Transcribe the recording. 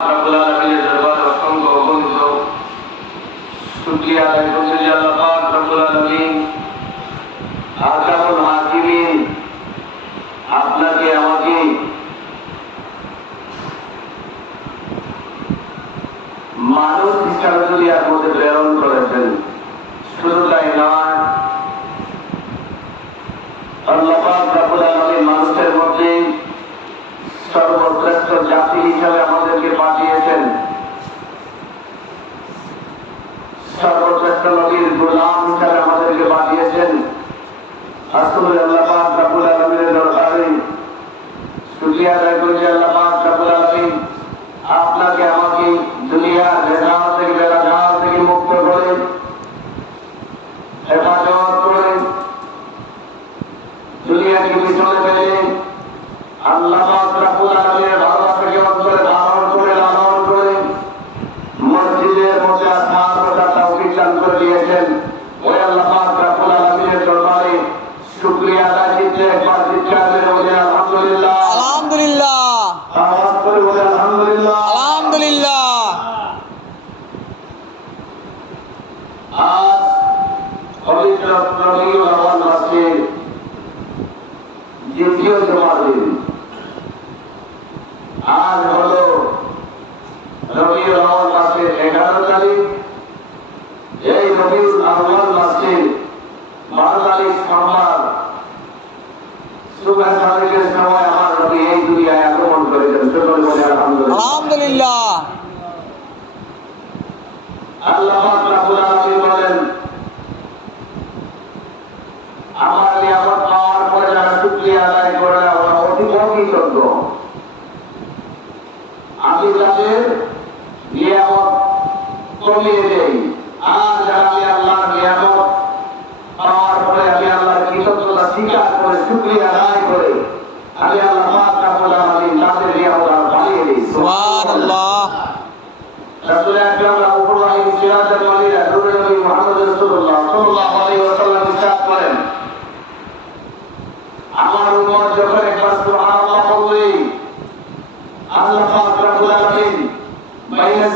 রব্বুল আলামিনের দরবারে অসংখ্য অগণিত শুকরিয়া আদায় করছি যে আল্লাহ পাক রব্বুল আলামিন আহকামুল হাকিমিন আপনাকে আমাকে মানুষ হিসাবে দুনিয়ার মধ্যে প্রেরণ করেছেন। শুধু তাই নয়, আল্লাহ পাক রব্বুল আলামিন মানুষের মধ্যে সর্বশ্রেষ্ঠ জাতি হিসাবে আমাদেরকে পাঠিয়েছেন। সর্বশ্রেষ্ঠ নবীর গোলাম হিসাবে আমাদেরকে পাঠিয়েছেন। আসলে আল্লাহ পাক রব্বুল আলামিনের দরবারে শুকরিয়া আদায় করছি আল্লাহ পাক রব্বুল আলামিন আপনাকে আমাকে দুনিয়ার ভেজাল থেকে বেলাজাল থেকে মুক্ত করে হেফাজত করে দুনিয়াকে পিছনে ফেলে আল্লাহ পাক রব্বুল আলামিনের ভালোবাসাকে অন্তরে ধারণ করে লালন করে মসজিদের মধ্যে স্থান করার তৌফিক দান করে দিয়েছেন। ওই আল্লাহ পাক রব্বুল আলামিনের দরবারে শুকরিয়া আদায় করতে একবার চিৎকার করে বলি আলহামদুলিল্লাহ। আলহামদুলিল্লাহ, আওয়াজ করে বলি আলহামদুলিল্লাহ। আলহামদুলিল্লাহ। আজ পবিত্র রবিউল আউয়াল মাসের দ্বিতীয় জুমার দিন। আজ হলো রবিউল আউয়াল মাসের 11 তারিখ। এই রবিউল আউয়াল মাসের 12 তারিখ সোমবার সুবহ সাদিকের সময় আমার নবী এই দুনিয়ায় আগমন করেছেন। সকলে বলে আলহামদুলিল্লাহ। আলহামদুলিল্লাহ। আল্লাহ পাক রব্বুল আলামিন বলেন, আমার নিয়ামত পাওয়ার পরে যারা শুকরিয়া আদায় করে না ওরা অতি কৃতজ্ঞ। আমি তাদের নিয়ামত কমিয়ে দেই। আর যারা আমি আল্লাহর নিয়ামত পাওয়ার পরে আমি আল্লাহর কৃতজ্ঞতা স্বীকার করে শুকরিয়া আদায় করে আমি আল্লাহ পাক রব্বুল আলামিন তাদের নিয়ামত আরো বাড়িয়ে দিই। সুবহানাল্লাহ। রাসূল আকরাম রাহমাতুল্লাহি সিরাজাল মানিরা নূরে নবী মুহাম্মদ রাসূলুল্লাহ সাল্লাল্লাহু আলাইহি ওয়াসাল্লাম ইরশাদ করেন, আমার উম্মত যখন একবার সুবহানাল্লাহ বলবে আল্লাহ পাক রব্বুল আলামিন বাইনাস